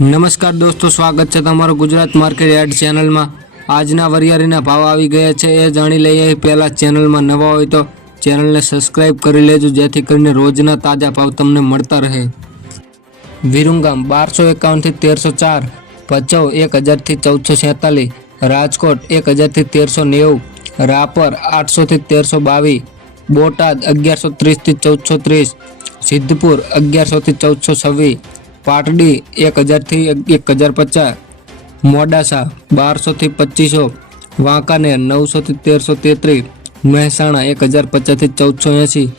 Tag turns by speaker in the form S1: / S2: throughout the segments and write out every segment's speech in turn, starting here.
S1: નમસ્કાર દોસ્તો, સ્વાગત છે તમારું ગુજરાત માર્કેટ યાર્ડ ચેનલમાં. આજના વરિયાળીના ભાવ આવી ગયા છે, એ જાણી લઈએ. પહેલાં ચેનલમાં નવા હોય તો ચેનલને સબસ્ક્રાઈબ કરી લેજો, જેથી કરીને રોજના તાજા ભાવ તમને મળતા રહે. વિરુંગામ બારસો એકાવનથી તેરસો ચાર, ભચાઉ એક હજારથી ચૌદસો છેતાલીસ, રાજકોટ એક હજારથી તેરસો નેવું, રાપર આઠસોથી તેરસો બાવીસ, બોટાદ અગિયારસો ત્રીસથી ચૌદસો ત્રીસ, સિદ્ધપુર અગિયારસોથી ચૌદસો છવ્વીસ પાટડી એક હજારથી એક હજાર પચાસ, મોડાસા બારસોથી પચીસો, વાંકાનેર નવસોથી તેરસો તેત્રીસ, મહેસાણા એક હજાર પચાસથી ચૌદસો એંસી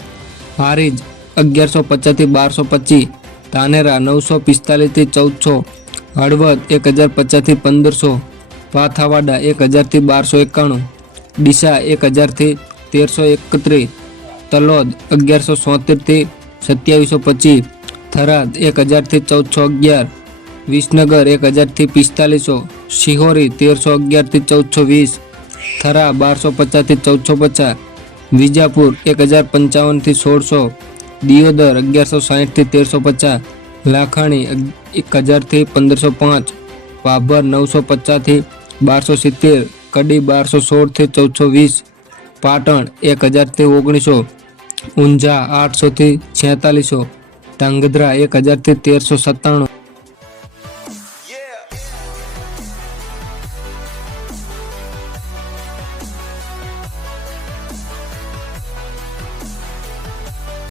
S1: હારીજ અગિયારસો પચાસથી બારસો પચીસ, ધાનેરા નવસો પિસ્તાલીસથી ચૌદસો, હળવદ એક હજાર પચાસથી પંદરસો, પાથાવાડા એક હજારથી બારસો એકાણું, ડીસા એક હજારથી તેરસો એકત્રીસ, તલોદ અગિયારસો સોતેરથી સત્યાવીસો પચીસ થરાદ એક હજારથી ચૌદસો અગિયાર, વિસનગર એક હજારથી પિસ્તાલીસો, શિહોરી તેરસો અગિયારથી ચૌદસો વીસ, થરા બારસો પચાસથી ચૌદસો પચાસ, વિજાપુર એક હજાર પંચાવનથી સોળસો, દિયોદર અગિયારસો સાહીઠથી તેરસો પચાસ, લાખાણી એક હજારથી પંદરસો પાંચ ભાભર નવસો પચાસથી બારસો સિત્તેર, કડી બારસો સોળથી ચૌદસો વીસ, પાટણ એક હજારથી ઓગણીસો, ઊંઝા આઠસોથી છેતાલીસો ધાંગધ્રા એક હજારથી તેરસો સત્તાણું.